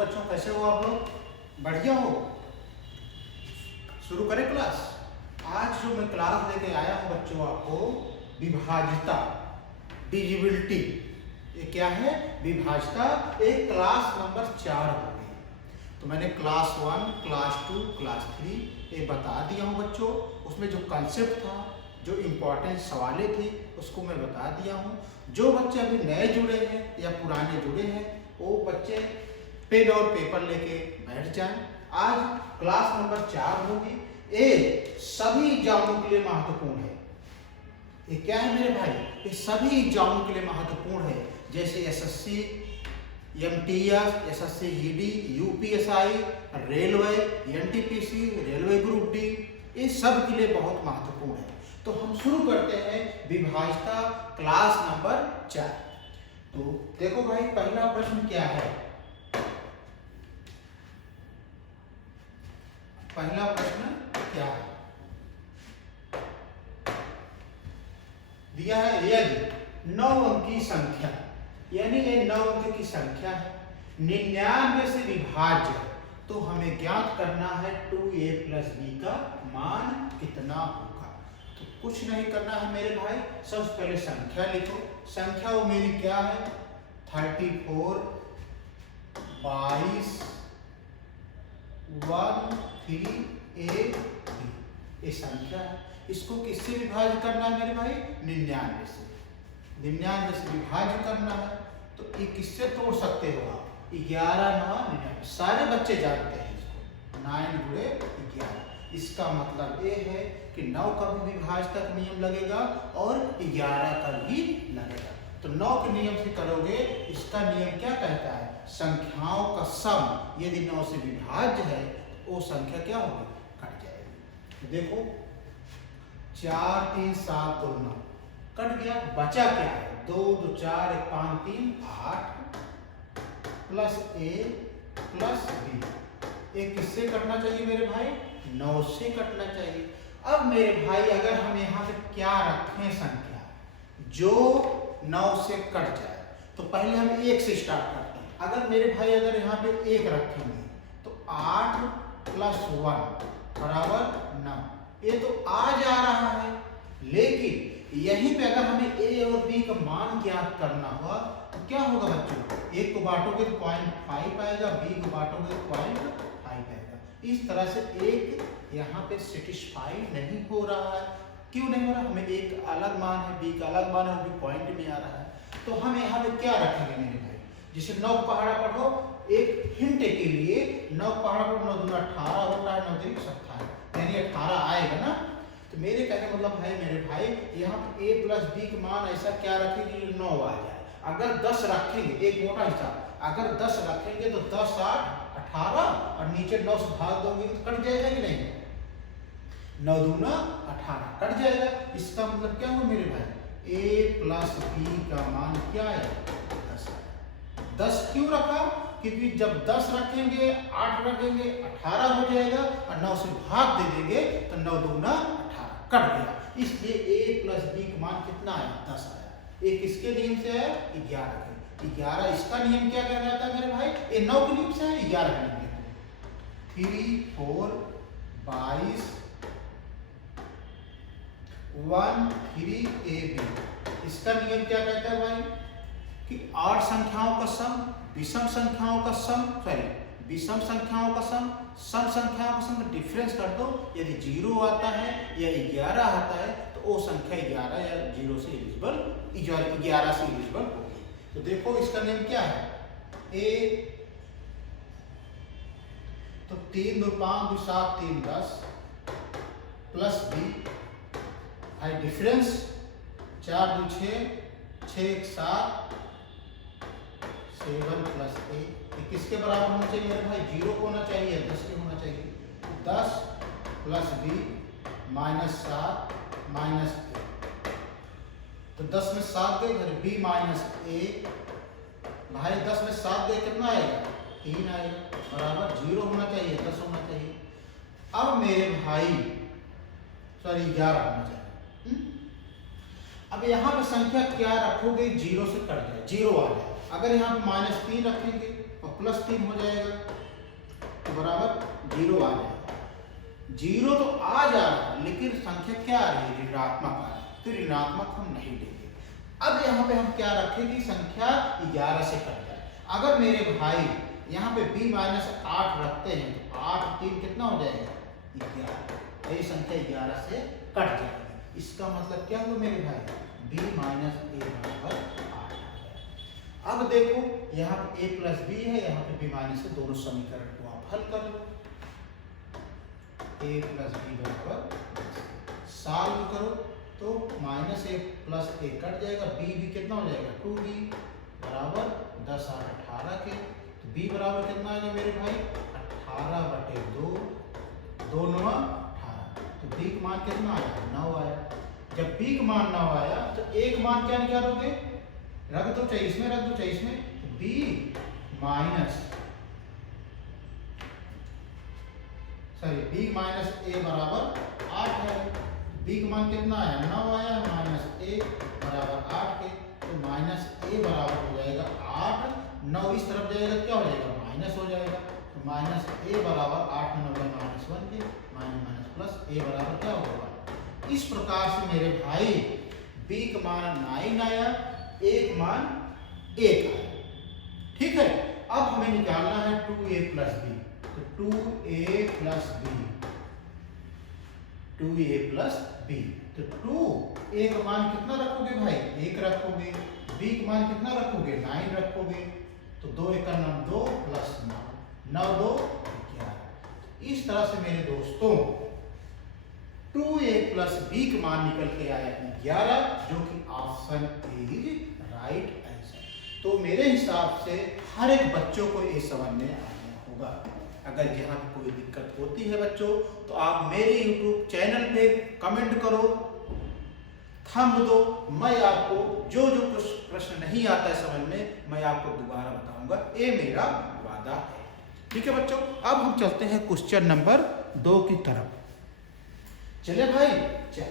बच्चों, कैसे हो आप लोग? बढ़िया हो? शुरू करें क्लास। आज जो मैं क्लास लेके आया हूँ बच्चों आपको, विभाज्यता, डिविजिबिलिटी। ये क्या है? विभाज्यता। एक क्लास नंबर 4 होगी। तो मैंने क्लास 1, क्लास 2, क्लास 3 ये बता दिया हूँ बच्चों। उसमें जो कंसेप्ट था, जो इम्पोर्टेंट सवालें थी, उसको मैं बता दिया हूँ। जो बच्चे अभी नए जुड़े हैं या पुराने जुड़े हैं, वो बच्चे पेन और पेपर लेके बैठ जाएं। आज क्लास नंबर 4 होगी। ये सभी एग्जामों के लिए महत्वपूर्ण है। ये क्या है मेरे भाई? ये सभी एग्जामों के लिए महत्वपूर्ण है। जैसे SSC, MTS, SSC GD, UPSI, railway, NTPC, railway group D, ये सब के लिए बहुत महत्वपूर्ण है। तो हम शुरू करते हैं विभाज्यता क्लास नंबर 4। तो देखो भाई, पहला प्रश्न क्या है? पहला प्रश्न क्या है? दिया है, यदि 9 अंक की संख्या, यानी ये 9 अंक की संख्या है, 99 से विभाज्य है, तो हमें ज्ञात करना है 2a + b का मान कितना होगा। तो कुछ नहीं करना है मेरे भाई, सबसे पहले संख्या लिखो। संख्या वो मेरी क्या है? 34, 22, 1, 3, a, b, ये संख्या है। इसको किससे विभाजित करना है मेरे भाई? 99 से। 99 से विभाजित करना है, तो ये किससे तोड़ सकते हो आप? 11, 9, 99, सारे बच्चे जानते हैं इसको। 9 गुणे 11, इसका मतलब ये है कि 9 का भी विभाज्यता का नियम लगेगा और 11 का भी लगेगा। तो 9 के नियम से करोगे, इसका नियम क्या कहता है? संख्याओं का सम यदि 9 से विभाज्य है, तो वो संख्या क्या होगी? कट जाएगी। तो देखो, 4, 3, 7, 2, 9 कट गया। बचा क्या है? 2, 2, 4, 1, 5, 3, 8 प्लस a प्लस b। ये किससे कटना चाहिए मेरे भाई? 9 से कटना चाहिए। अब मेरे भाई, अगर हम यहाँ पे क्या रखें संख्या जो 9 से कट जाए, तो पहले हम 1 से स्टार्ट करते हैं। अगर मेरे भाई अगर यहाँ पे 1 रखेंगे, तो 8 + 1 बराबर 9। ये तो आ जा रहा है, लेकिन यहीं पे अगर हमें a और b का मान ज्ञात करना हुआ, तो क्या होगा बच्चों? 1 को बांटोगे तो 0.5 आएगा, b को बांटोगे तो 0.5 आएगा। इस तरह से एक यहाँ पे सेटिस्फाई नहीं हो रहा है। क्यों नहीं हो रहा? हमें एक अलग मान है, b का अलग मान है, वो भी पॉइंट में आ रहा है। तो हम यहाँ पे क्या रखेंगे मेरे भाई? जिसे 9 पहाड़ा पढ़ो, एक हिंट के लिए 9 पहाड़ा पढ़ो, 9 दूना 18 होता है, 9 3 27, यानी 18 आएगा ना। तो मेरे कहने का मतलब है मेरे भाई, यहाँ पे a + b का मान ऐसा क्या रखेंगे जो 9 आ जाए। अगर 10 रखेंगे, एक मोटा हिसाब, अगर 10 रखेंगे तो 10, 8, 18 और नीचे 9 से भाग दोगे तो कट जाएगा कि नहीं? 9 दूना 18 कट जाएगा। इसका मतलब क्या हुआ मेरे भाई? a + b का मान क्या है? 10 है। 10 क्यों रखा? क्योंकि जब 10 रखेंगे, 8 रखेंगे, 18 हो जाएगा, और 9 से भाग दे देंगे तो 9 दूना 18 कट गया। इसलिए a + b का मान कितना आया? 10 आया। ये किसके नियम से है? 11 के। 11 इसका नियम क्या कहलाता है मेरे भाई? ये 9 के नियम से है, 11 का नियम। 3, 4, 22, 1, 3, a, b। इसका नियम क्या कहता है भाई? कि 8 संख्याओं का सम, विषम संख्याओं का सम, विषम संख्याओं का सम, सम संख्याओं का सम, डिफरेंस कर दो। यदि 0 आता है या 11 आता है, तो वो संख्या 11 या 0 से इलिजिबल, 11 से इलिजिबल होगी। तो देखो इसका नियम क्या है? a, तो 3, 2, 5, 2, 7, 3, 10 प्लस b है डिफरेंस, 4, 2, 6, 6, 1, 7, 7 प्लस a। किसके बराबर होना चाहिए मेरे भाई? 0 को होना चाहिए, 10 के होना चाहिए। 10 प्लस b -7 माइनस a। तो 10 में 7 गए, इधर b माइनस a। भाई 10 में 7 गए, कितना आएगा? 3 आएगा, बराबर 0 होना चाहिए, 10 होना चाहिए। अब मेरे भाई 11 होना चाहिए। अब यहाँ पे संख्या क्या रखोगे? 0 से कट जाए, 0 आ जाए। अगर यहाँ पे -3 रखेंगे और प्लस 3 हो जाएगा तो बराबर 0 आ जाएगा। 0 तो आ जा रहा है लेकिन संख्या क्या आ रही है, ऋणात्मक आ रही है, तो ऋणात्मक हम नहीं लेंगे। अब यहाँ पे हम क्या रखें कि संख्या 11 से कट जाए। अगर मेरे भाई यहाँ पे b माइनस 8 रखते हैं तो 8 3 कितना हो जाएगा, 11। ये संख्या 11 से कट जाएगी। इसका मतलब क्या हुआ मेरे भाई, b माइनस a बराबर 8 आ जाएगा। अब देखो यहाँ पे a प्लस b है, यहाँ पे b माइनस है, दोनों समीकरण को आप हल कर लो। a प्लस b बराबर सॉल्व करो तो minus a plus a cut जाएगा, b भी कितना हो जाएगा 2b बराबर 10 8 18 के, तो b बराबर कितना आएगा मेरे भाई 18/2, 2 9 18, तो b का मान कितना आया 9 आया। जब b का मान 9 आया तो a का मान क्या निकालोगे, रख दो चाहे इसमें, रख दो चाहे इसमें, तो b माइनस a बराबर 8 है। b का मान कितना आया 9 आया, माइनस a बराबर 8 के, तो माइनस a बराबर हो जाएगा 8, 9 इस तरफ जाएगा क्या हो जाएगा माइनस हो जाएगा, तो माइनस a बराबर 8 9 माइनस 1 के, माइनस प्लस a बराबर क्या होगा। इस प्रकार से मेरे भाई b का मान 9 आया, a का मान 1 आया। ठीक है, अब हमें निकालना है 2a प्लस b, तो 2a plus b, 2a plus b, तो 2a का मान कितना रखोगे भाई 1 रखोगे, b का मान कितना रखोगे 9 रखोगे, तो 2 1 2 प्लस 9, 9 2 11। इस तरह से मेरे दोस्तों 2a प्लस b का मान निकल के आया 11, जो कि option A is right answer. तो मेरे हिसाब से हर एक बच्चों को ये समझ में आना होगा। अगर यहाँ कोई दिक्कत होती है बच्चों तो आप मेरे YouTube चैनल पे कमेंट करो, थंब दो, मैं आपको जो जो कुछ प्रश्न नहीं आता है समझ में मैं आपको दोबारा बताऊंगा, ये मेरा वादा है। ठीक है बच्चों, अब हम चलते हैं क्वेश्चन नंबर 2 की तरफ। चले भाई चल।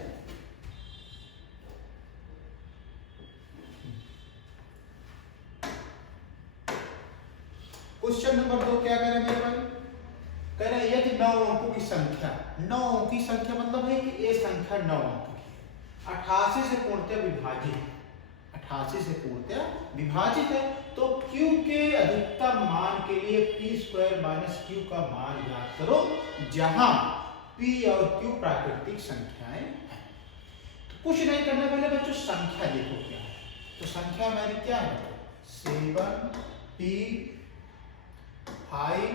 क्वेश्चन नंबर 2 क्या कह रहे हैं मेरे भाई, कह रहे हैं कि 9 अंकों की संख्या, 9 अंकों की संख्या मतलब है कि ये संख्या 9 अंक की है, 88 से पूर्णतः विभाजित है, 88 से पूर्णतः विभाजित है। तो q के अधिकतम मान के लिए p² माइनस q का मान ज्ञात करो, जहां p और q प्राकृतिक संख्याएं हैं। तो कुछ नहीं करना, पहले बच्चों संख्या देखो क्या है। तो संख्या मेरी क्या है 7 p 5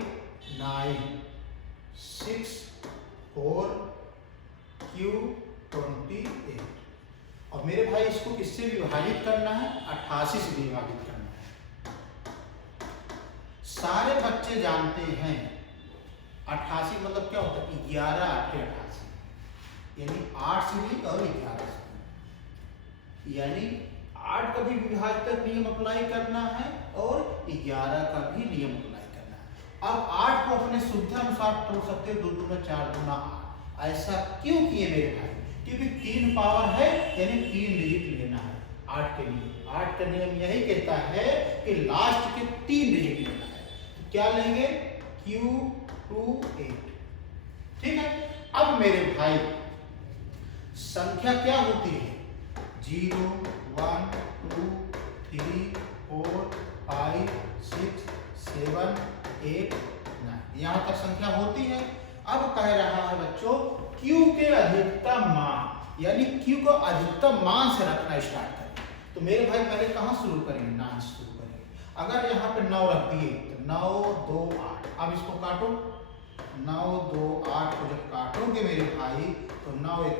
9 6 4 q 28। और मेरे भाई इसको किससे विभाजित करना है 88 से विभाजित करना है। सारे बच्चे जानते हैं 88 मतलब क्या होता है 11 8 88, यानी 8 से भी और 11 से, यानी 8 का भी विभाजक नियम अप्लाई करना है और 11 का भी नियम अप्लाई करना है। अब 8 को अपने सुविधा अनुसार तोड़ सकते हो, 2 दूना 4 दूना 8। ऐसा क्यों किए मेरे भाई, क्योंकि 3 पावर है यानी 3 डिजिट लेना है 8 के लिए। 8 का नियम यही कहता है कि लास्ट के 3 डिजिट लेना है। तो क्या लेंगे Q28। ठीक है, अब मेरे भाई संख्या क्या होती है 0 1 2 3 4 5 6 7 8 9, यहाँ तक संख्या होती है। अब कह रहा है बच्चों Q के अधिकतम मान, यानी Q को अधिकतम मान से रखना स्टार्ट करें। तो मेरे भाई पहले कहाँ शुरू करेंगे 9 से शुरू करेंगे। अगर यहाँ पे 9 रख दिए तो 9 2 8, अब इसको काटो 9 2 8 को जब काटोगे मेरे भाई तो 9 1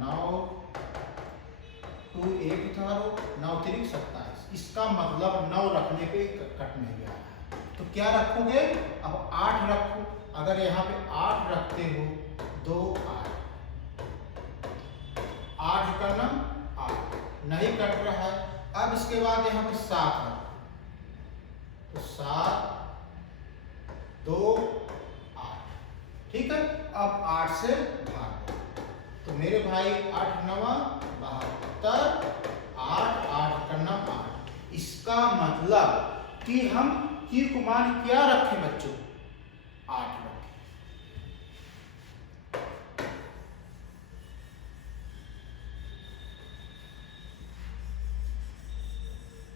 9 2 1 उतारो 9 3 27। इसका मतलब 9 रखने पे कटने जा रहा है, तो क्या रखोगे अब 8 रखो। अगर यहाँ पे 8 रखते हो 2 8, 8 करना 8 नहीं कट रहा है। अब इसके बाद यहाँ पे 7 रखो, तो 7 2 8। ठीक है, अब 8 से भाग दो, तो मेरे भाई 8 9 72, 8 8 करना 8। इसका मतलब कि हम Q को मान क्या रखें बच्चों? 8 रखें।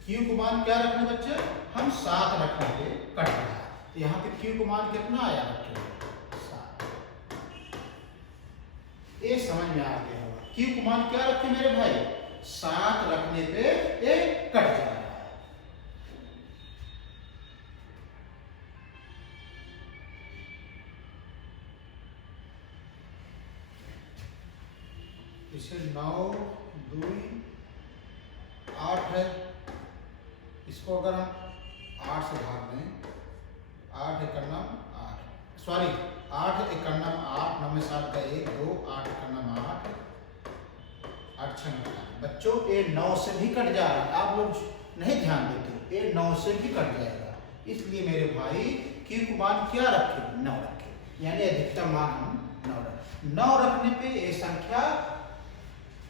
Q को मान क्या रखने बच्चे? हम 7 रखने पे कट रहा है। तो यहाँ पे Q को मान कितना आया बच्चों? 7। ये समझ में आ गया होगा। Q को मान क्या रखे मेरे भाई? 7 रखने पे ये कट जा रहा है। इसे 9 2 8 है। इसको अगर हम 8 से भाग दें, 8 एकन्नम 8, सॉरी 8 एकन्नम 8, 9 में 7 का 1 2, 8 एकन्नम 8, 8 6 बच्चों ये 9 से भी कट जा रहा है। आप लोग नहीं ध्यान देते, ये 9 से भी कट जाएगा। इसलिए मेरे भाई Q को मान क्या रखे? 9 रखे, यानी अधिकतम मान हम 9 रखें। 9 रखने पे ये संख्या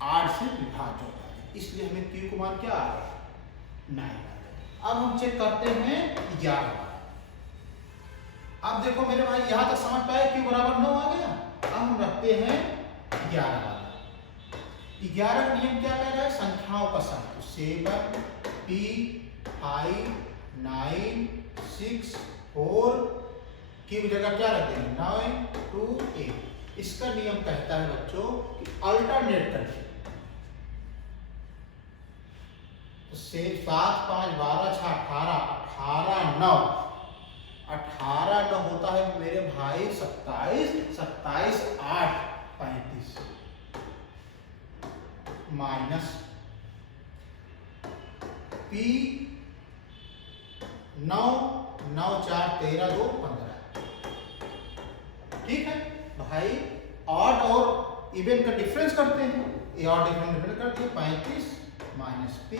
8 से विभाज्य होता है, इसलिए हमें Q को मान क्या आ रहा है? 9। अब हम चेक करते हैं 11। अब देखो मेरे भाई यहां तक समझ पाए Q बराबर 9 आ गया। अब हम रखते हैं 11 वाला। 11 का नियम क्या कह रहा है? संख्याओं का सम। 7 P 5 9 6 4 की जगह क्या रख देंगे? 9 2 8। इसका नियम कहता है बच्चों कि अल्टरनेट करके 7 5 12 6 18 18 9 18 9 होता है मेरे भाई 27 27 8 35 माइनस P 9 9 4 13 2 15। ठीक है भाई, ऑड और इवन का डिफरेंस करते हैं। ये ऑड डिफरेंस करते हैं 35 माइनस P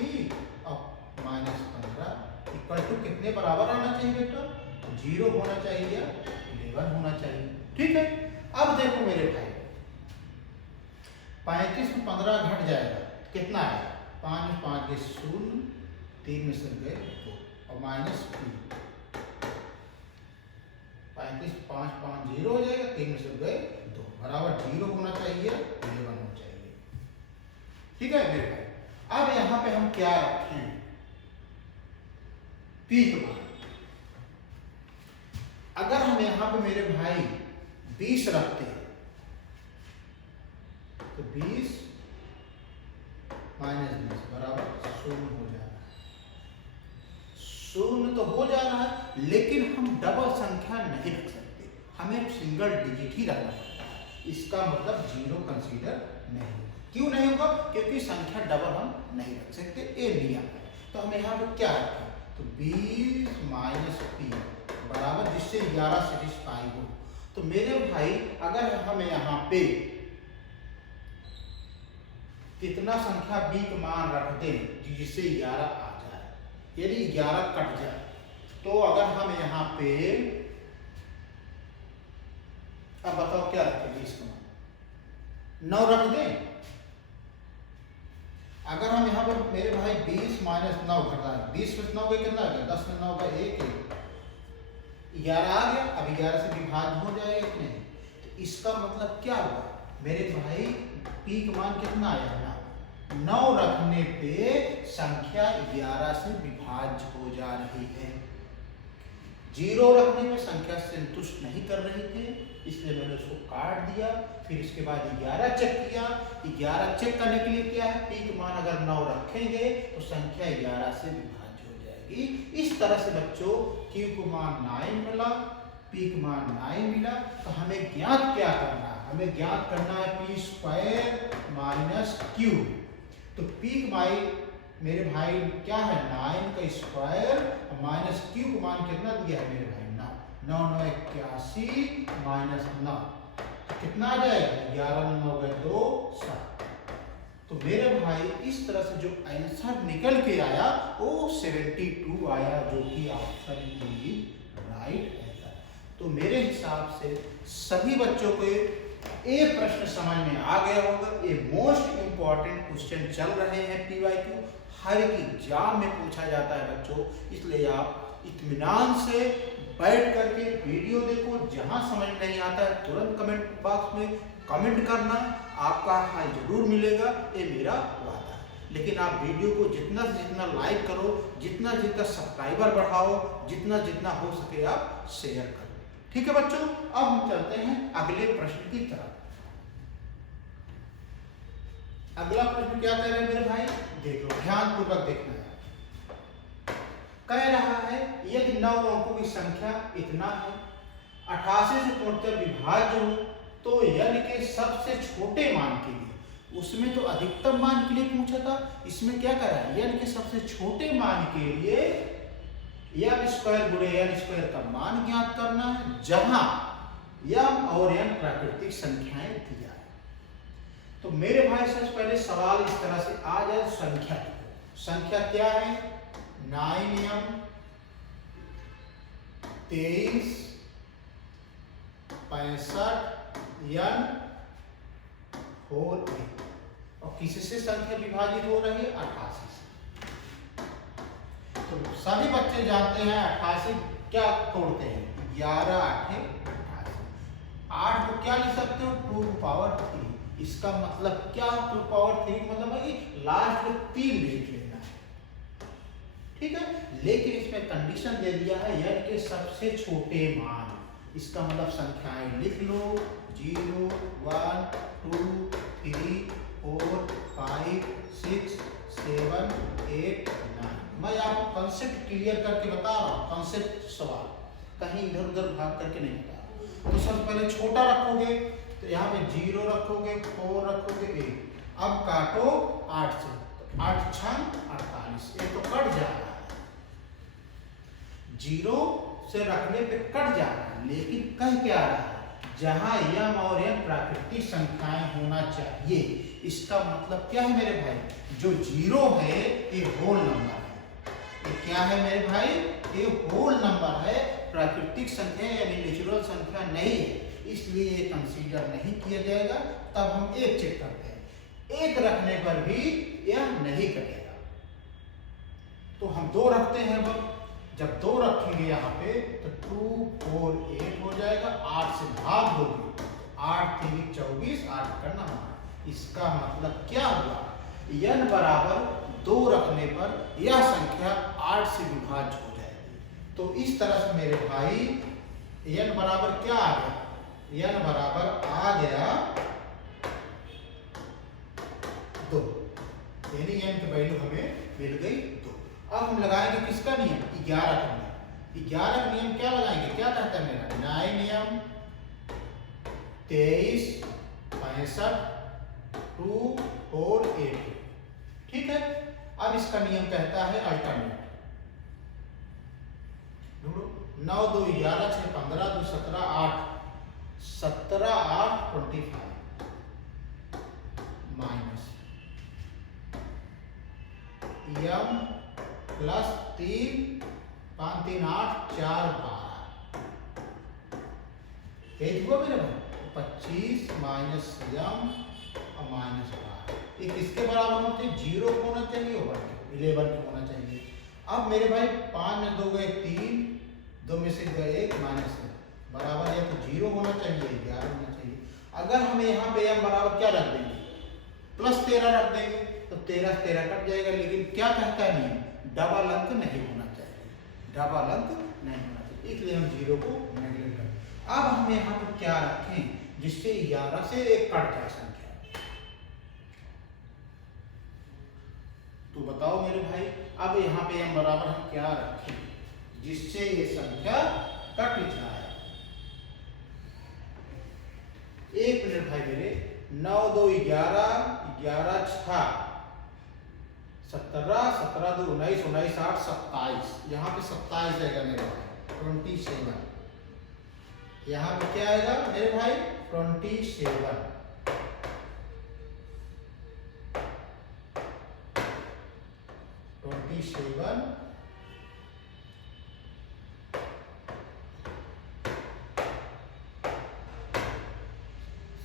और माइनस 15 इक्वल टू कितने बराबर आना चाहिए बेटा? 0 होना चाहिए, 11 होना चाहिए। ठीक है, अब देखो मेरे भाई 35 में 15 घट जाएगा, कितना आएगा? 5 में 5 के 0, 3 में से गए 2 और माइनस P 35 5 5 0 हो जाएगा, 3 में से गए 2 बराबर 0 होना चाहिए, 11 होना चाहिए। ठीक है मेरे भाई, अब यहां पे हम क्या रखें? P को मान। अगर हम यहां पे मेरे भाई 20 रखते हैं तो 20 माइनस 20 बराबर 0 हो जा रहा है। 0 तो हो जा रहा है, लेकिन हम डबल संख्या नहीं रख सकते, हमें सिंगल डिजिट ही रखना पड़ता है। इसका मतलब 0 कंसीडर नहीं होगा। क्यों नहीं होगा? क्योंकि संख्या डबल हम नहीं रख सकते, ये नियम है। तो हम यहाँ पे क्या रखें? तो 20 माइनस P बराबर जिससे 11 सेटिस्फाई हो। तो मेरे भाई अगर हम यहाँ पे कितना संख्या B का मान रख दें जिससे 11 आ जाए, यदि 11 कट जाए, तो अगर हम यहाँ पे अब बताओ क्या रखें? 20 का मान 9 रख दें। अगर हम यहाँ पर मेरे भाई 20 माइनस 9 घटा है, 20 में 9 गए कितना आ गया? 10 में 9 का 1 11 आ गया। अब 11 से विभाज्य हो जाएगा इतने। तो इसका मतलब क्या हुआ मेरे भाई? P का मान कितना आया? 9 रखने पे संख्या 11 से विभाज्य हो जा रही है। 0 रखने में संख्या संतुष्ट नहीं कर रही थी, इसलिए मैंने उसको काट दिया। फिर इसके बाद 11 चेक किया। 11 चेक करने के लिए क्या है? P का मान अगर 9 रखेंगे तो संख्या 11 से विभाज्य हो जाएगी। इस तरह से बच्चों Q को मान 9 मिला, P का मान 9 मिला। तो हमें ज्ञात क्या करना है? हमें ज्ञात करना है P स्क्वायर माइनस Q। तो P माई मेरे भाई क्या है? 9 का स्क्वायर माइनस Q को मान कितना दिया है मेरे भाई? 9 9 9 81 माइनस 9 कितना आ जाएगा? 11 में 9 गए 2 7। तो मेरे भाई इस तरह से जो आंसर निकल के आया वो 72 आया, जो कि ऑप्शन ई राइट आंसर। तो मेरे हिसाब से सभी बच्चों को ये प्रश्न समझ में आ गया होगा। ये मोस्ट इंपॉर्टेंट क्वेश्चन चल रहे हैं PYQ, हर एक एग्जाम में पूछा जाता है बच्चों, इसलिए आप इत्मीनान से बैठ करके वीडियो देखो। जहां समझ नहीं आता है तुरंत कमेंट बॉक्स में कमेंट करना, आपका हाई जरूर मिलेगा, ये मेरा वादा है। लेकिन आप वीडियो को जितना से जितना लाइक करो, जितना जितना सब्सक्राइबर बढ़ाओ, जितना जितना हो सके आप शेयर करो। ठीक है बच्चों, अब हम चलते हैं अगले प्रश्न की तरफ। अगला प्रश्न क्या कह रहे हैं मेरे भाई, देख लो, ध्यान पूर्वक देखना है। कह रहा है यदि 9 अंकों की संख्या इतना है, 88 से पूर्णतः विभाज्य हो, तो n के सबसे छोटे मान के लिए, उसमें तो अधिकतम मान के लिए पूछा था, इसमें क्या कर रहा है, n के सबसे छोटे मान के लिए n स्क्वायर गुणे n स्क्वायर का मान ज्ञात करना है, जहां m और n प्राकृतिक संख्याएं दिया है। तो मेरे भाई सबसे पहले सवाल इस तरह से आ जाए, संख्या क्या है, 9m 23 65 n 4a, और किससे संख्या विभाजित हो रही है, 88 से। तो सभी बच्चे जानते हैं 88 क्या तोड़ते हैं, 11 8 88। 8 को क्या लिख सकते हो, 2 पावर 3। इसका मतलब क्या, 2 पावर 3 मतलब है कि लास्ट में 3 डिजिट लेना है। ठीक है, लेकिन इसमें कंडीशन दे दिया है n के सबसे छोटे मान। इसका मतलब संख्याएं लिख लो, 0 1 2 3 4 5 6 7 8 9। मैं आपको कंसेप्ट क्लियर करके बता रहा हूँ, कंसेप्ट सवाल, कहीं इधर उधर भाग करके नहीं बता रहा। तो सबसे पहले छोटा रखोगे, तो यहाँ पे 0 रखोगे, 4 रखोगे, 1। अब काटो 8 से, तो 8 6 48, ये तो कट जा रहा है, 0 से रखने पे कट जा रहा है, लेकिन कह क्या रहा है, जहां m और n प्राकृतिक संख्याएं होना चाहिए। इसका मतलब क्या है मेरे भाई, जो 0 है ये होल नंबर है। ये क्या है मेरे भाई, ये होल नंबर है, प्राकृतिक संख्या यानी नेचुरल संख्या नहीं है, इसलिए ये कंसीडर नहीं किया जाएगा। तब हम 1 चेक करते हैं, 1 रखने पर भी यह नहीं कटेगा, तो हम 2 रखते हैं। जब 2 रखेंगे यहाँ पे तो 2 4 8 हो जाएगा, 8 से भाग दोगे, 8 3 24, 8 करना। इसका मतलब क्या हुआ, n बराबर 2 रखने पर यह संख्या 8 से विभाज्य हो जाएगी। तो इस तरह से मेरे भाई n बराबर क्या आ गया, n बराबर आ गया 2, यानी n की वैल्यू हमें मिल गई 2। अब हम लगाएंगे किसका नियम, 11 का नियम। 11 का नियम क्या लगाएंगे, क्या कहता है मेरा, 9m 23 65 2 4 8। ठीक है, अब इसका नियम कहता है अल्टरनेट। ढूंढो, 9 2 11 6 15 2 17 8, 17 8 25 माइनस m प्लस 3 5 3 8 4 12, हुआ मेरे भाई 25 माइनस m और माइनस 12। ये किसके बराबर होते हैं, 0 होना चाहिए, 11 होना चाहिए। अब मेरे भाई 5 में 2 गए 3, 2 में से गए 1, माइनस बराबर या तो 0 होना चाहिए, 11 होना चाहिए। अगर हम यहाँ पे m बराबर क्या रख देंगे, प्लस 13 रख देंगे, तो 13 13 कट जाएगा। लेकिन क्या कहता है नियम, डबल अंक नहीं होना चाहिए, डबल अंक नहीं होना चाहिए, इसलिए हम 0 को नेगलेक्ट करें। अब हम यहाँ पर क्या रखें, जिससे 11 से 1 कट जाए संख्या। तो बताओ मेरे भाई, अब यहाँ पे हम बराबर हम क्या रखें जिससे ये संख्या कट जाए। 1 मिनट भाई मेरे, 9 2 11 11 6 17 17 2 19 19 8 27, यहाँ पे 27 जाएगा मेरे भाई, 27। यहाँ पे क्या आएगा मेरे भाई, 27।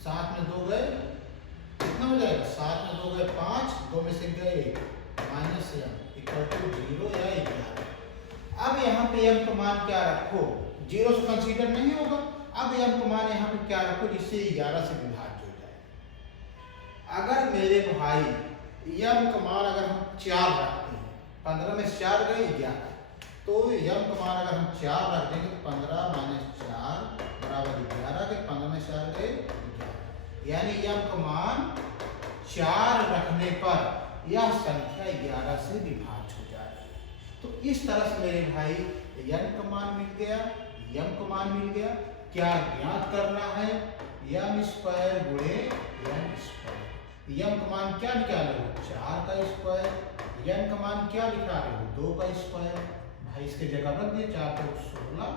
सात में 2 गए, कितना हो जाएगा, 7 में 2 गए 5, 2 में से गए 1, माइनस m इक्वल टू 0 या 11। अब यहाँ पे m का मान क्या रखो, 0 से कंसीडर नहीं होगा। अब m का मान यहाँ पे क्या रखो जिससे 11 से विभाज्य हो जाए। अगर मेरे भाई m का मान अगर हम 4 रखते हैं, 15 में 4 गए 11, तो m का मान अगर हम 4 रख देंगे तो 15 - 4 बराबर 11 के 15 में 4 गए 11, यानी m का मान 4 रखने पर यह संख्या 11 से विभाज्य हो जाएगी। तो इस तरह से मेरे भाई n का मान मिल गया, m का मान मिल गया। क्या ज्ञात करना है, m स्क्वायर गुणे n स्क्वायर। m का मान क्या निकाले हो, 4 का स्क्वायर। n का मान क्या लिखा रहे हो, 2 का स्क्वायर। भाई इसके जगह रख दिए, 4 को 16,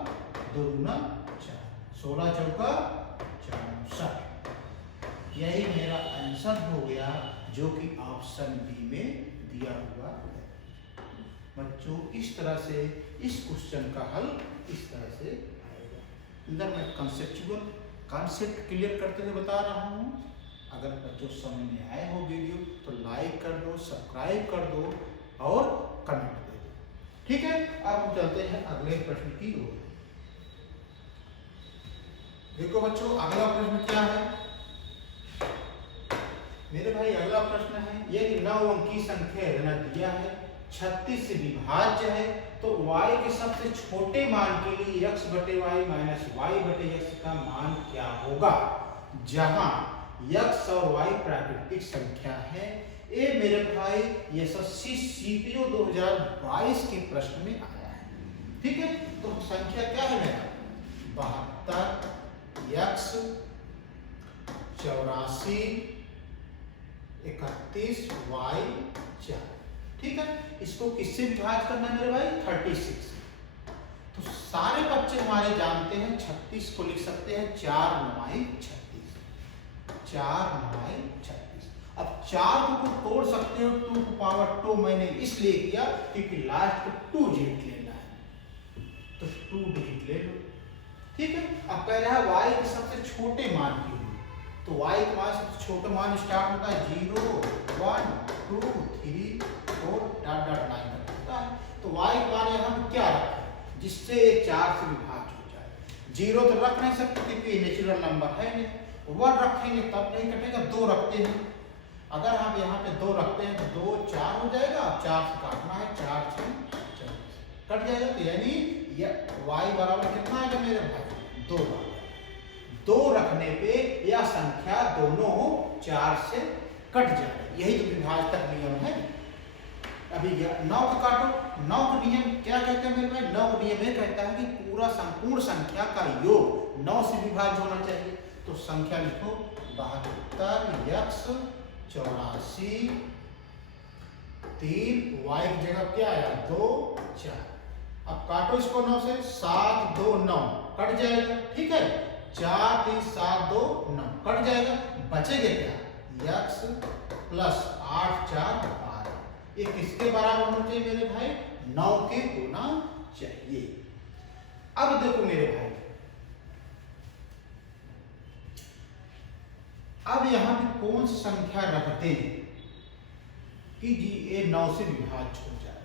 2 दूना 4, 16 चौका 64। यही मेरा आंसर हो गया, जो कि ऑप्शन बी में दिया हुआ है। बच्चों इस तरह से इस क्वेश्चन का हल इस तरह से आएगा। इधर मैं कंसेप्चुअल कॉन्सेप्ट क्लियर करते हुए बता रहा हूँ। अगर बच्चों समझ में आए हो वीडियो तो लाइक कर दो, सब्सक्राइब कर दो और कमेंट दे दो। ठीक है, अब हम चलते हैं अगले प्रश्न की ओर। देखो बच्चों अगला प्रश्न क्या है मेरे भाई, अगला प्रश्न है यदि 9 अंकी संख्या ऋण दिया है, 36 से विभाज्य है, तो y के सबसे छोटे मान के लिए x बटे y माइनस y बटे x का मान क्या होगा, जहां x और y प्राकृतिक संख्या है। ये मेरे भाई यशस्वी सीपीओ 2022 के प्रश्न में आया है। ठीक है, तो संख्या क्या है मेरा, 72, x 84, 31, y 4। ठीक है, इसको किससे विभाज्य करना है मेरे भाई, 36। तो सारे बच्चे हमारे जानते हैं 36 को लिख सकते हैं 4 × 9 = 36, 4 × 9 = 36। अब 4 को तोड़ सकते हो, 2 की पावर 2 मैंने इसलिए किया क्योंकि लास्ट को 2 डिजिट लेना है, तो 2 डिजिट ले लो। ठीक है, अब कह रहा है y के सबसे छोटे मान के लिए, तो y के मान सबसे छोटा मान स्टार्ट होता है 0, 1, 2, 3, 4 डॉट 9 तक होता है। तो y का मान यहाँ पे क्या रखें जिससे 4 से विभाज्य हो जाए। 0 तो रख नहीं सकते क्योंकि नेचुरल नंबर है नहीं, 1 रखेंगे तब नहीं कटेगा, 2 रखते हैं। अगर हम यहाँ पे 2 रखते हैं तो 2 4 हो जाएगा, 4 से काटना है, 4 6 कट जाएगा। तो यानी y बराबर कितना आएगा मेरे भाई, 2 बराबर। 2 रखने पे यह संख्या दोनों 4 से कट जाए, यही तो विभाजक नियम है। अभी 9 का काटो, 9 का नियम क्या कहते हैं मेरे भाई, 9 का नियम ये कहता है कि पूरा संपूर्ण संख्या का योग 9 से विभाज्य होना चाहिए। तो संख्या लिखो 72, x 84, 3, y की जगह क्या आया 2, 4। अब काटो इसको 9 से, 7, 2, 9 कट जाएगा। ठीक है, 4, 3, 7, 2, 9 कट जाएगा, बचेगा क्या, x प्लस 8, 4, 12। ये किसके बराबर होना चाहिए मेरे भाई, 9 के होना चाहिए। अब देखो मेरे भाई, अब यहां पे कौन सी संख्या रखते हैं कि जी ये 9 से विभाज्य हो जाए।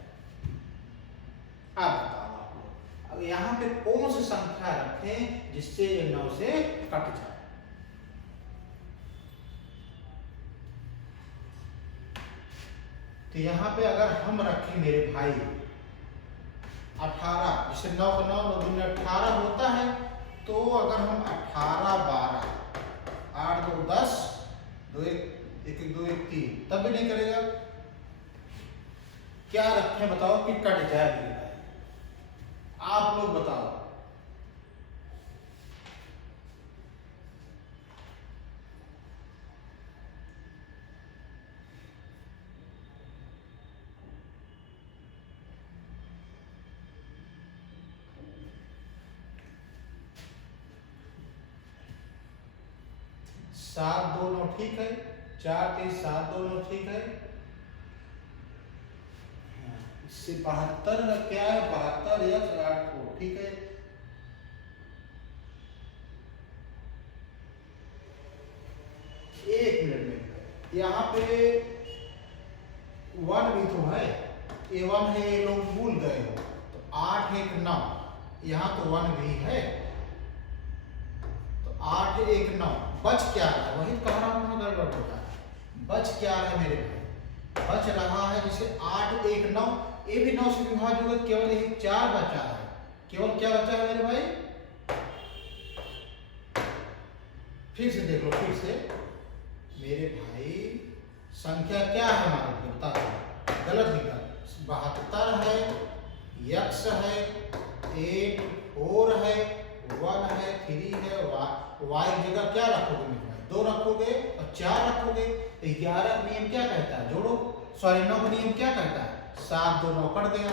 अब बताओ आप लोग, अब यहां पे कौन सी संख्या रखें जिससे ये 9 से कट जाए। तो यहां पे अगर हम रखें मेरे भाई 18, जिससे 9 का 9 9 दूनी 18 होता है, तो अगर हम 18, 12, 8, 2, 10, 2, 1, 1, 2, 1, 3 तब भी नहीं करेगा। क्या रखें बताओ कि कट जाए मेरे भाई, आप लोग बताओ। सात 2 9 ठीक है, 4 3 7 2 9 ठीक है। इससे 72 का क्या है, 72 या 8 को ठीक है। एक मिनट में यहाँ पे 1 भी तो है, A1 है, ये लोग भूल गए हो, तो 8 1 9, यहाँ तो 1 भी है, तो 8 1 9, बच क्या रहा है? वही कह रहा हूँ मैं, गड़बड़ होता है। बच क्या रहा है मेरे भाई? बच रहा है जैसे 8 1 9, ये भी 9 से विभाज्य होगा, केवल यही 4 बचा है। केवल क्या बचा है मेरे भाई? फिर से देख लो, फिर से मेरे भाई, संख्या क्या है हमारे लिए बता दो, गलत लिखा, 72 है, x है, 8 4 है, 1 है, 3 है, y की जगह क्या रखोगे मेरे भाई? 2 रखोगे और 4 रखोगे। 11 का नियम क्या कहता है? जोड़ो, सॉरी 9 का नियम क्या कहता है? 7 2 9 कट गया,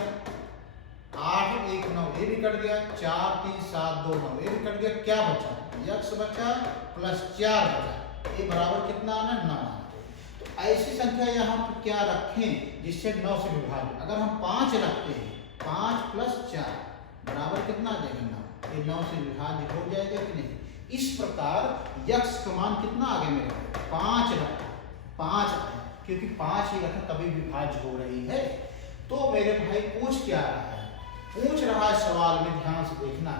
8 1 9 ये भी कट गया, 4 3 7 2 9 ये भी कट गया, क्या बचा? x बचा प्लस 4 बचा, ये बराबर कितना आना? 9 आना। तो ऐसी संख्या यहाँ पर क्या रखें जिससे 9 से विभाज्य? अगर हम 5 रखते हैं, 5 प्लस 4 बराबर कितना आ जाएगा? 9। ये 9 से विभाज्य हो जाएगा कि नहीं? इस प्रकार x का मान कितना आ गया मेरे? 5 रखा, 5 है, क्योंकि 5 ही रखा तभी विभाज्य हो रही है। तो मेरे भाई पूछ क्या रहा है? पूछ रहा है सवाल में, ध्यान से देखना,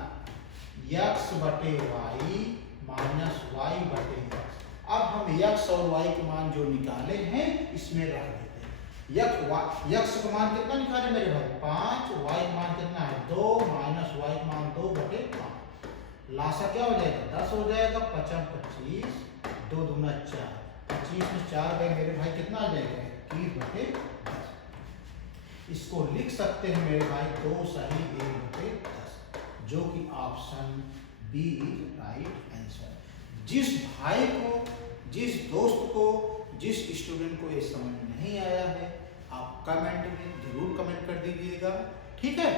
x बटे वाई माइनस वाई बटे x। अब हम x और y के मान जो निकाले हैं इसमें रख देते हैं। x का मान कितना निकाले मेरे भाई? 5, y का मान कितना है? 2 माइनस y का मान 2 बटे 5। लासा क्या हो जाएगा? 10 हो जाएगा, 5 25, 2 दूना 4, 25 में 4 गए मेरे भाई, कितना आ जाएगा? 21 बटे 10। इसको लिख सकते हैं मेरे भाई 2 सही 1 बटे 10, जो कि option b is right answer. जिस भाई को, जिस दोस्त को, जिस स्टूडेंट को ये समझ नहीं आया है, आप कमेंट में जरूर कमेंट कर दीजिएगा, ठीक है।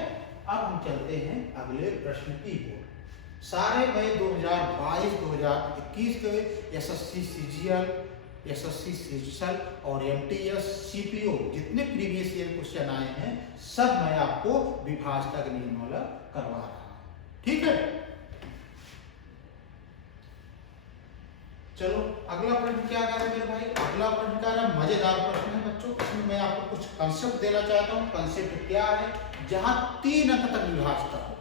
अब हम चलते हैं अगले प्रश्न की ओर। सारे मैं 2022-2021 के एसएससी सीजीएल, एसएससी सीजीएल और एमटीएस सीपीओ जितने प्रीवियस ईयर क्वेश्चन आए हैं, सब मैं आपको विभाज्यता के नियम वाला करवा रहा हूं, ठीक है। चलो अगला प्रश्न क्या कह रहा है मेरे भाई? अगला प्रश्न क्या रहा है? मजेदार प्रश्न है बच्चों। इसमें मैं आपको कुछ कंसेप्ट देना चाहता हूँ। कंसेप्ट क्या है? जहां 3 अंक तक विभाज्यता हो,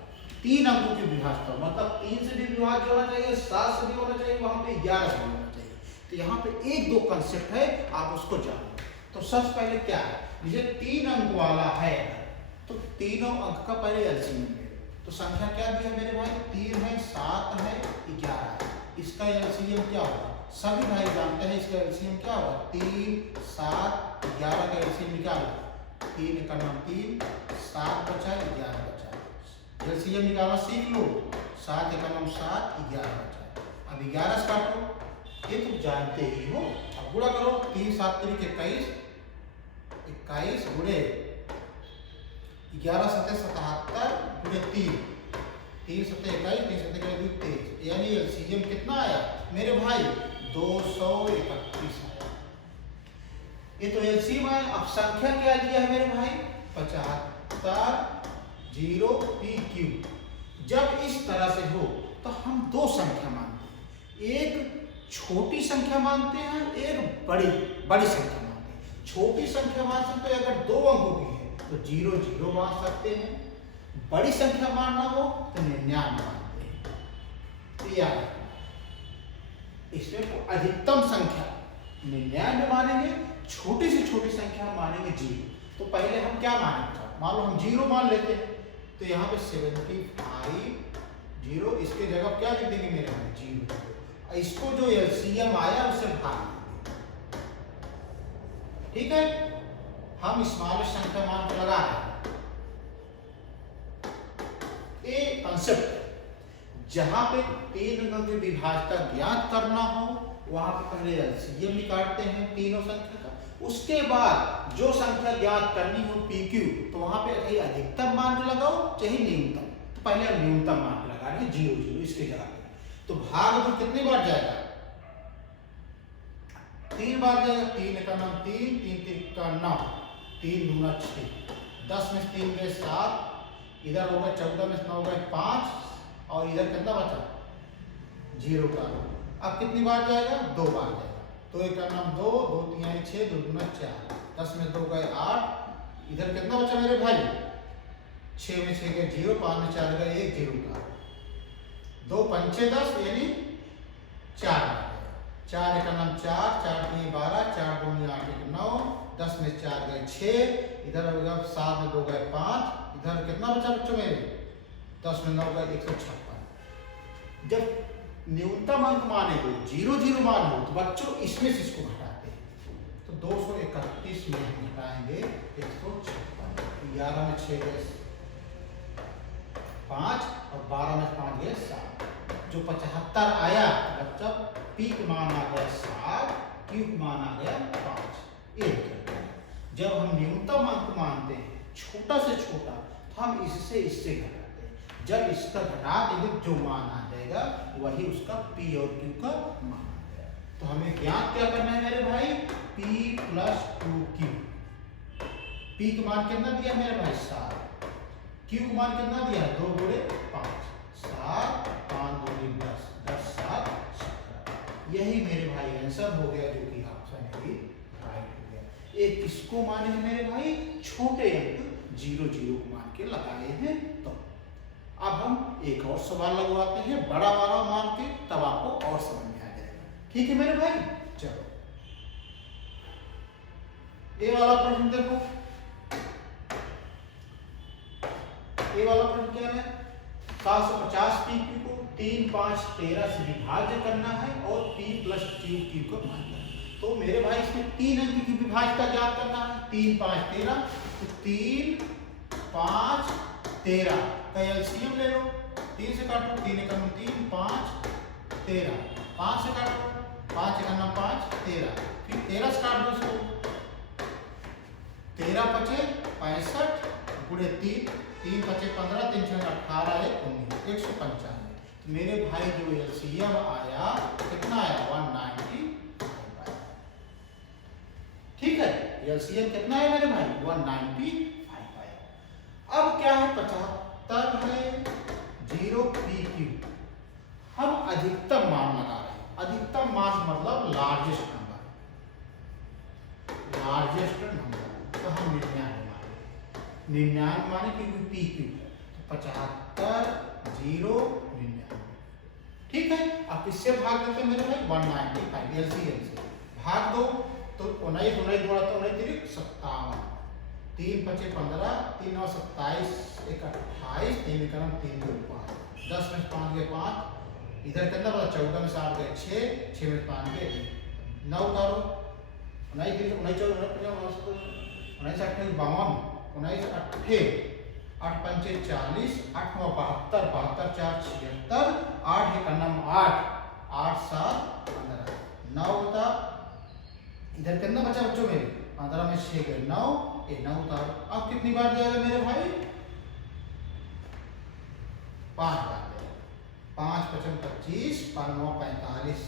3 अंकों की विभाज्यता, मतलब 3 से भी विभाज्य होना चाहिए, 7 से भी होना चाहिए, वहां पे 11 से भी होना चाहिए। तो यहाँ पे 1-2 कंसेप्ट है, आप उसको जानो। तो सबसे पहले क्या है? ये 3 अंक वाला है तो तीनों अंक का पहले एलसीएम ले लो। तो संख्या क्या दी है मेरे भाई? 3 है, 7 है, 11 है। इसका एलसीएम क्या होगा? सभी भाई जानते हैं इसका एलसीएम क्या होगा? 3 7 11 का एलसीएम निकालो। 3 का नाम 3, 7 बचा, 11 बचा। एलसीएम निकालना सीख लो। 7 का नाम 7, 11 बचा। अब 11 से काटो, ये तुम जानते ही हो। अब गुणा करो, 3 7 3 21, 21 गुणे 11 7 77 गुणे 3, 3 7 21, 3 7 21 23, यानी एलसीएम कितना आया मेरे भाई? 231 आया। ये तो एलसीएम है। अब संख्या क्या दिया है मेरे भाई? 75 0 PQ। जब इस तरह से हो तो हम 2 संख्या मानते हैं, एक छोटी संख्या मानते हैं, एक बड़ी संख्या मानते हैं। छोटी संख्या मान सकते हैं अगर 2 अंकों की है तो 0 0 मान सकते हैं, बड़ी संख्या मानना हो तो 99 मानते हैं। तो याद इसमें अधिकतम संख्या 99 मानेंगे, छोटी से छोटी संख्या मानेंगे 0। तो पहले हम क्या मानेंगे? मान लो हम 0 मान लेते हैं, तो यहाँ पे 75 0, इसके जगह क्या लिख देंगे मेरे भाई? 0। इसको जो एलसीएम आया उससे भाग देंगे, ठीक है। हम स्मॉलेस्ट संख्या मान के लगा रहे हैं। ये कंसेप्ट जहां पे 3 अंक की विभाज्यता ज्ञात करना हो, वहां पे पहले एलसीएम निकालते हैं तीनों संख्या का, उसके बाद जो संख्या ज्ञात करनी हो पीक्यू, तो वहां पे चाहे अधिकतम मान लगाओ चाहे न्यूनतम। तो पहले न्यूनतम मान लगा रहे 0 0 इसके जगह पे। तो भाग में कितनी बार जाएगा? 3 बार जाएगा। 3 का नाम 3, 3 3 का 9, 3 दूना 6, 10 में 3 गए 7, इधर हो गए 14 में 9 गए 5, और इधर कितना बचा? 0 का। अब कितनी बार जाएगा? 2 बार जाएगा। तो 1 का नाम 2, 2 3 6, 2 दूना 4, 10 में 2 गए 8, इधर कितना बचा मेरे भाई? 6 में 6 गए 0, 5 में 4 गए 1, 0 का 2 पंचे 10 यानी 4 आ गए। 4 एक नाम 4, 4 3 12, 4 2 8 1 9, 10 में 4 गए 6, इधर हो गया 7 में 2 गए 5, इधर कितना बचा बच्चों मेरे 10 में 9 गए 156। जब न्यूनतम अंक माने हो 0 0 मान हो तो बच्चों इसमें से इसको घटाते हैं, तो 231 में हम घटाएंगे 156। 11 में 6 गए 5 और 12 में 5 गए 7, जो 75 आया मतलब पी का मान आ गया 7, क्यू का मान आ गया 5। एक जब हम न्यूनतम अंक मानते हैं छोटा से छोटा तो हम इससे इससे घटाते हैं, जब इसका घटा देंगे जो मान आ जाएगा वही उसका पी और क्यू का मान आ जाएगा। तो हमें ज्ञात क्या करना है मेरे भाई, पी प्लस 2क्यू। पी का मान कितना दिया मेरे भाई 7, क्यू का मान कितना दिया 2 गुणे 5, 7 5 2 10, 10 7 17। यही मेरे भाई आंसर हो गया, जो कि ऑप्शन है राइट हो गया। एक किसको माने हैं मेरे भाई, छोटे अंक 0 0 को मान के लगाए हैं। तो अब हम एक और सवाल लगवाते हैं बड़ा वाला मान के, तब आपको और समझ में आ जाएगा। ठीक है मेरे भाई, चलो ये वाला प्रश्न देखो। ये वाला प्रश्न क्या है, 750 पी क्यू को 3 5 13 से विभाज्य करना है और पी प्लस क्यू क्यू को मान करना है। तो मेरे भाई इसमें 3 अंक की विभाज्यता ज्ञात करना है। 3 5 13, तो 3 5 13 का एलसीएम ले लो। 3 से काटो, 3 एकम 3 5 13, 5 से काटो, 5 एकम 5 13, फिर 13 से काट दो इसको, 13 पचे 65 गुणे 3, 3 पचे 15, 3 छः 18 19, 195। मेरे भाई जो एलसीएम आया कितना आया 195 आया। ठीक है, एलसीएम कितना है मेरे भाई 195 आया। अब क्या है 75 है 0 पी क्यू, हम अधिकतम मान लगा रहे हैं। अधिकतम मान मतलब लार्जेस्ट नंबर, लार्जेस्ट नंबर, तो हम 99 माने क्योंकि पी क्यू, तो 75 0 99। ठीक है, अब किससे भाग देते हैं मेरे भाई 195 एलसीएम से भाग दो, तो 19 19 जोड़ा तो 19 57, 3 5 15, 3 9 27, 1 28, 3 एकम 3 2 5, 10 में 5 गए 5, इधर कितना बचा 14 में 7 गए 6, 6 में 5 गए 9 उतारो, 19 3 19 14 19 19 28 52, 19 8 8 पंचे 40, 8 9 72, 72 4 76, 8 एक 8 8 7 15, 9 होता, इधर कितना बचा बच्चों मेरे 15 में 6 गए 9, ये 9 उतारो। अब कितनी बार जाएगा मेरे भाई 5 बार जाएगा। 5 5 25, 5 9 45,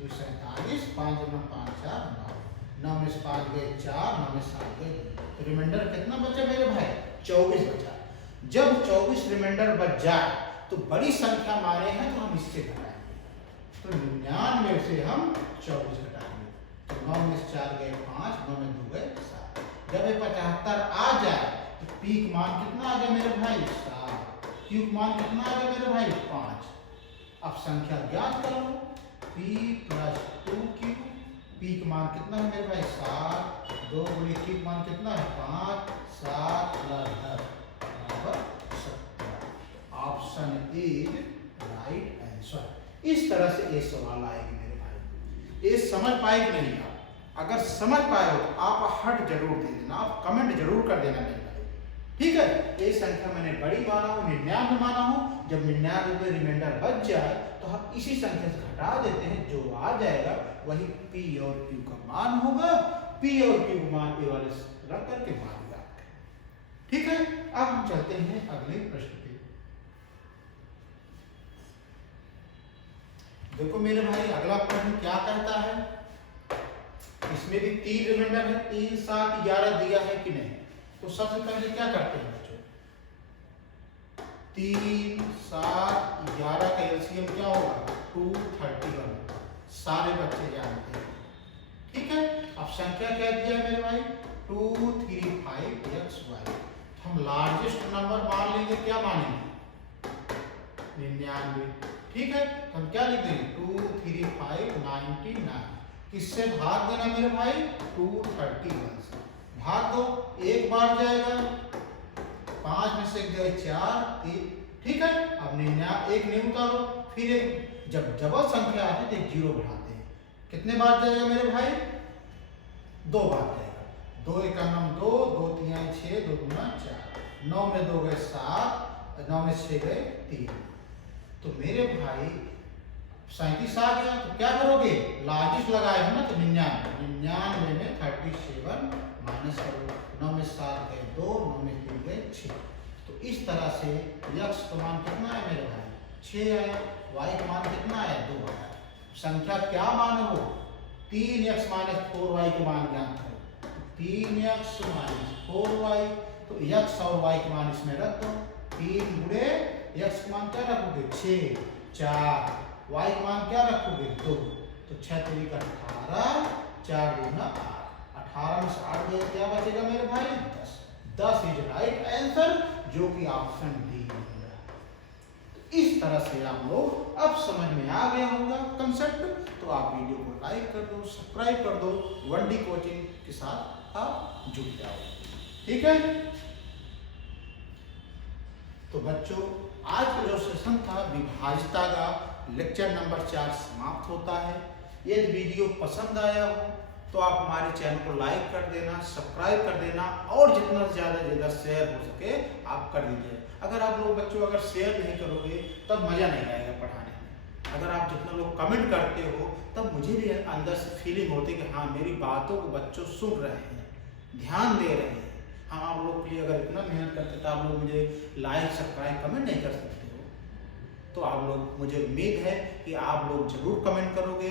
2 47, 5 9 5 4 9, 9 में से 5 गए 4, 9 में 7 गए, तो रिमाइंडर कितना बचा मेरे भाई 24 बचा। जब 24 रिमाइंडर बच जाए तो बड़ी संख्या माने हैं तो हम इससे घटाएंगे, तो 99 से हम 24 घटाएंगे, तो 9 में से 4 गए 5, 9 में 2 गए 7। जब ये 75 आ जाए तो पी का मान कितना आ गया मेरे भाई 7, क्यू का मान कितना आ गया मेरे भाई 5। अब संख्या ज्ञात करो, पी प्लस 2क्यू, पी का मान कितना है मेरे भाई 7, 2 गुणे क्यू का मान कितना है 5, 7 प्लस 10 बराबर 17। Option is right answer. इस तरह से ये सवाल आएगी मेरे भाई। ये समझ पाए कि नहीं आप? अगर समझ पाए हो तो आप हट जरूर दे देना, आप कमेंट जरूर कर देना मेरे भाई। ठीक है, ये संख्या मैंने बड़ी माना हूँ 99 माना हूँ। जब 99 पे रिमाइंडर बच जाए तो हम इसी संख्या से घटा देते हैं, जो आ जाएगा वही पी और क्यू का मान होगा। पी और क्यू का मान ए वाले रख करके मान याद करें। ठीक है, अब हम चलते हैं अगले प्रश्न पे। देखो मेरे भाई अगला प्रश्न क्या कहता है, इसमें भी 3 रिमाइंडर है, 3 7 11 दिया है कि नहीं। तो सबसे पहले क्या करते हैं बच्चों, 3 7 11 का एलसीएम क्या होगा 231, सारे बच्चे जानते हैं। ठीक है, अब संख्या क्या दिया है मेरे भाई 235xy, हम लार्जेस्ट नंबर मान लेंगे, क्या मानेंगे? 99। ठीक है, तो हम क्या लिख देंगे? 2 3 5 99। किससे भाग देना मेरे भाई? 231 से भाग दो, एक बार जाएगा, 5 में से गए 4 3। ठीक है, अब 99 एक नहीं उतारो, फिर एक जब डबल संख्या आती है तो एक जीरो बढ़ाते हैं। कितने बार जाएगा मेरे भाई? 2 बार जाएगा। 2 एक 2, 2 3 6, 2 दूना 4, 9 में 2 गए 7, 9 में 6 गए 3। तो मेरे भाई 37 आ गया, तो क्या करोगे? लार्जेस्ट लगाए हो ना, तो 99 में 37 माइनस करो। 9 में 7 गए 2, 9 में 3 गए 6। तो इस तरह से x का मान कितना है मेरे भाई? 6 आया। y का मान कितना आया? 2 आया। संख्या क्या मान हो? 3x माइनस 4y के मान ज्ञात करो। 3x माइनस 4y, तो x और y के मान इसमें रख दो। 3 गुणे x का मान क्या रखोगे? 6, 4, y का मान क्या रखोगे? 2, तो 6 3 का 18, 4 दूना 8। 18 में से 8 गए, क्या बचेगा मेरे भाई? 10। 10 इज राइट आंसर, जो कि ऑप्शन डी होगा। तो इस तरह से आप लोग अब समझ में आ गया होगा कंसेप्ट। तो आप वीडियो को लाइक कर दो, सब्सक्राइब कर दो, 1D कोचिंग के साथ आप जुड़ जाओ। ठीक है, तो बच्चों आज का जो सेशन था विभाज्यता का लेक्चर नंबर 4 समाप्त होता है। यदि वीडियो पसंद आया हो तो आप हमारे चैनल को लाइक कर देना, सब्सक्राइब कर देना, और जितना ज़्यादा शेयर हो सके आप कर दीजिए। अगर आप लोग बच्चों अगर शेयर नहीं करोगे तब मज़ा नहीं आएगा पढ़ाने में। अगर आप जितना लोग कमेंट करते हो तब मुझे भी अंदर से फीलिंग होती है कि हाँ, मेरी बातों को बच्चों सुन रहे हैं, ध्यान दे रहे हैं। हाँ, आप लोग के लिए अगर इतना मेहनत करते तो आप लोग मुझे लाइक सब्सक्राइब कमेंट नहीं कर सकते हो। तो आप लोग, मुझे उम्मीद है कि आप लोग जरूर कमेंट करोगे,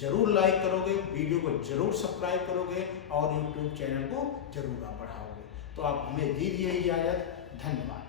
जरूर लाइक करोगे, वीडियो को जरूर सब्सक्राइब करोगे और यूट्यूब चैनल को जरूर आप बढ़ाओगे। तो आप हमें दीजिए इजाज़त। धन्यवाद।